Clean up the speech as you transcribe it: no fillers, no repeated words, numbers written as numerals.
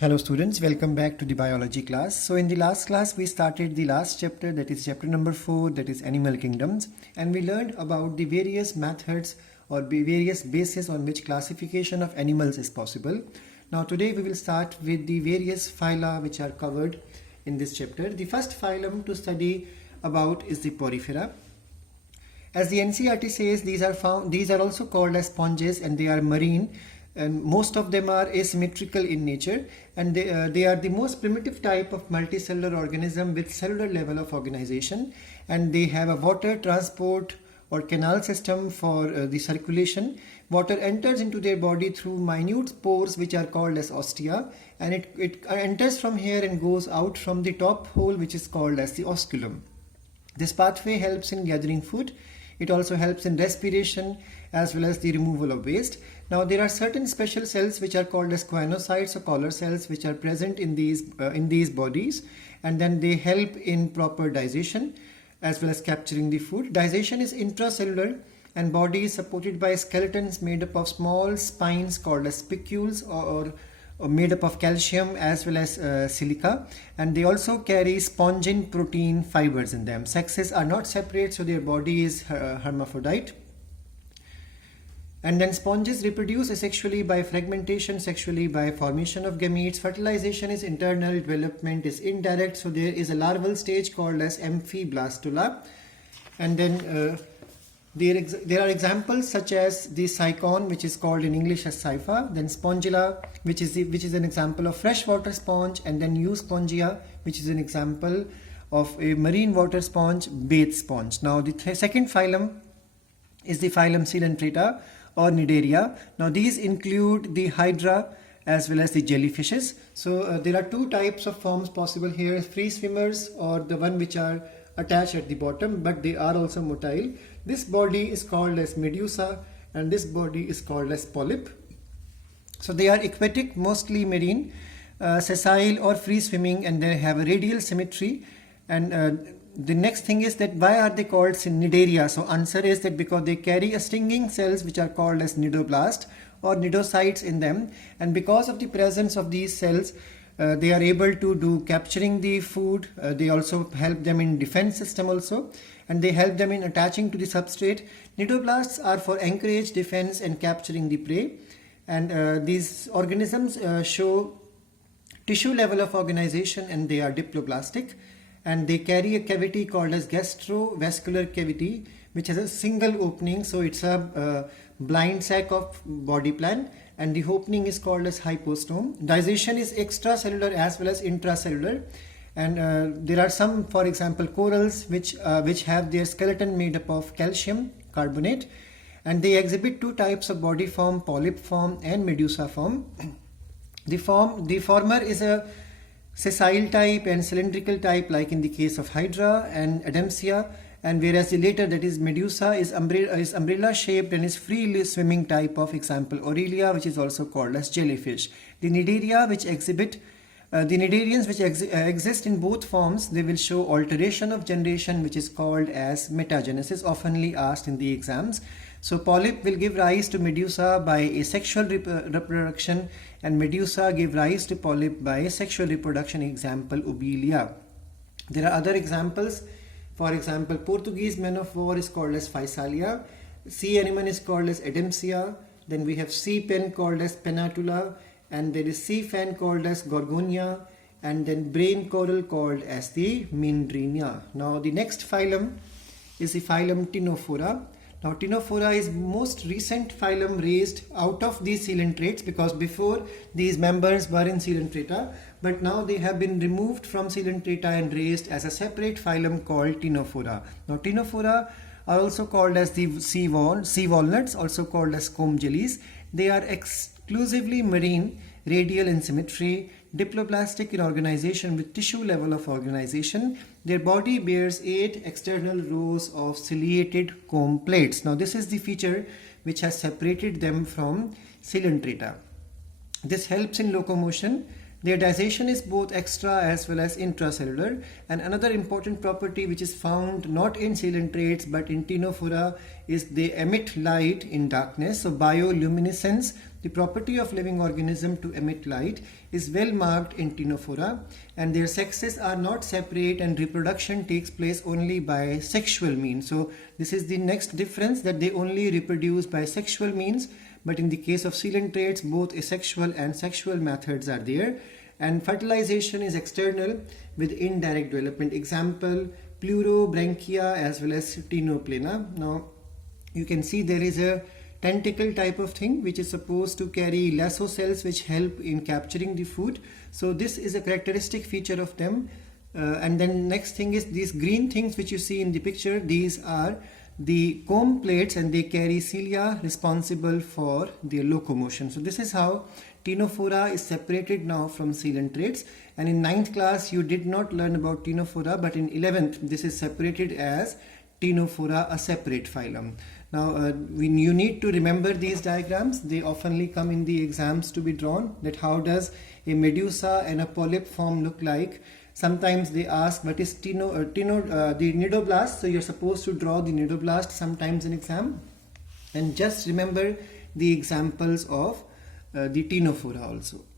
Hello students, welcome back to the biology class. So in the last class we started the last chapter, that is chapter number 4, that is animal kingdoms, and we learned about the various methods or various bases on which classification of animals is possible. Now today we will start with the various phyla which are covered in this chapter. The first phylum to study about is the Porifera. As the NCERT says, these are also called as sponges, and they are marine, and most of them are asymmetrical in nature, and they are the most primitive type of multicellular organism with cellular level of organization, and they have a water transport or canal system for the circulation. Water enters into their body through minute pores which are called as ostia, and it enters from here and goes out from the top hole which is called as the osculum. This pathway helps in gathering food. It also helps in respiration as well as the removal of waste. Now there are certain special cells which are called as choanocytes or collar cells which are present in these bodies, and then they help in proper digestion as well as capturing the food. Digestion is intracellular, and body is supported by skeletons made up of small spines called as spicules or made up of calcium as well as silica, and they also carry spongin protein fibers in them. Sexes are not separate, so their body is hermaphrodite. And then sponges reproduce asexually by fragmentation, sexually by formation of gametes. Fertilization is internal, development is indirect, so there is a larval stage called as amphiblastula. And then there are examples such as the cycon, which is called in English as cypha, then spongilla, which is an example of freshwater sponge, and then euspongia, which is an example of a marine water sponge, bathe sponge. Now the second phylum is the phylum Coelenterata or Cnidaria. Now these include the hydra as well as the jellyfishes. So there are two types of forms possible here: free swimmers or the one which are attached at the bottom, but they are also motile. This body is called as medusa, and this body is called as polyp. So they are aquatic, mostly marine, sessile or free swimming, and they have a radial symmetry. And the next thing is that why are they called Cnidaria? So answer is that because they carry a stinging cells which are called as cnidoblast or cnidocytes in them, and because of the presence of these cells they are able to do capturing the food. They also help them in defense system also, and they help them in attaching to the substrate. Cnidoblasts are for anchorage, defense, and capturing the prey, and these organisms show tissue level of organization, and they are diploblastic, and they carry a cavity called as gastrovascular cavity which has a single opening, so it's a blind sac of body plan, and the opening is called as hypostome. Digestion is extracellular as well as intracellular, and there are some, for example, corals which have their skeleton made up of calcium carbonate, and they exhibit two types of body form: polyp form and medusa form. The former is a sessile type and cylindrical type, like in the case of hydra and adamsia, and whereas the later, that is medusa, is umbrella shaped and is freely swimming type of, example, Aurelia, which is also called as jellyfish. The Cnidaria which exhibit the Cnidarians which exist in both forms, they will show alteration of generation which is called as metagenesis, oftenly asked in the exams. So polyp will give rise to medusa by asexual reproduction, and medusa give rise to polyp by sexual reproduction, example Obelia. There are other examples. For example, Portuguese man of war is called as Physalia, sea anemone is called as Adamsia, then we have sea pen called as Pennatula, and there is sea fan called as Gorgonia, and then brain coral called as the Mindrenia. Now the next phylum is the phylum Ctenophora. Now Ctenophora is most recent phylum raised out of these coelentrates, because before these members were in Coelenterata, but now they have been removed from Coelenterata and raised as a separate phylum called Ctenophora. Now Ctenophora are also called as the sea walnuts, also called as comb jellies. They are exclusively marine, radial in symmetry, diploblastic in organization with tissue level of organization. Their body bears 8 external rows of ciliated comb plates. Now this is the feature which has separated them from Coelenterata. This helps in locomotion. Their digestion is both extra as well as intracellular, and another important property which is found not in coelentrates but in Ctenophora is they emit light in darkness. So bioluminescence, the property of living organism to emit light is well marked in Ctenophora, and their sexes are not separate and reproduction takes place only by sexual means. So this is the next difference, that they only reproduce by sexual means, but in the case of coelentrates both asexual and sexual methods are there. And fertilization is external with indirect development. Example, pleurobranchia as well as ctenoplana. Now you can see there is a tentacle type of thing which is supposed to carry lasso cells which help in capturing the food. So this is a characteristic feature of them. And then next thing is these green things which you see in the picture. These are the comb plates and they carry cilia responsible for their locomotion. So this is how Ctenophora is separated now from coelentrates. And in 9th class you did not learn about Ctenophora, but in 11th this is separated as Ctenophora, a separate phylum. Now you need to remember these diagrams. They oftenly come in the exams to be drawn, that how does a medusa and a polyp form look like. Sometimes they ask what is the nidoblast, so you're supposed to draw the nidoblast sometimes in exam. And just remember the examples of the Ctenophora also.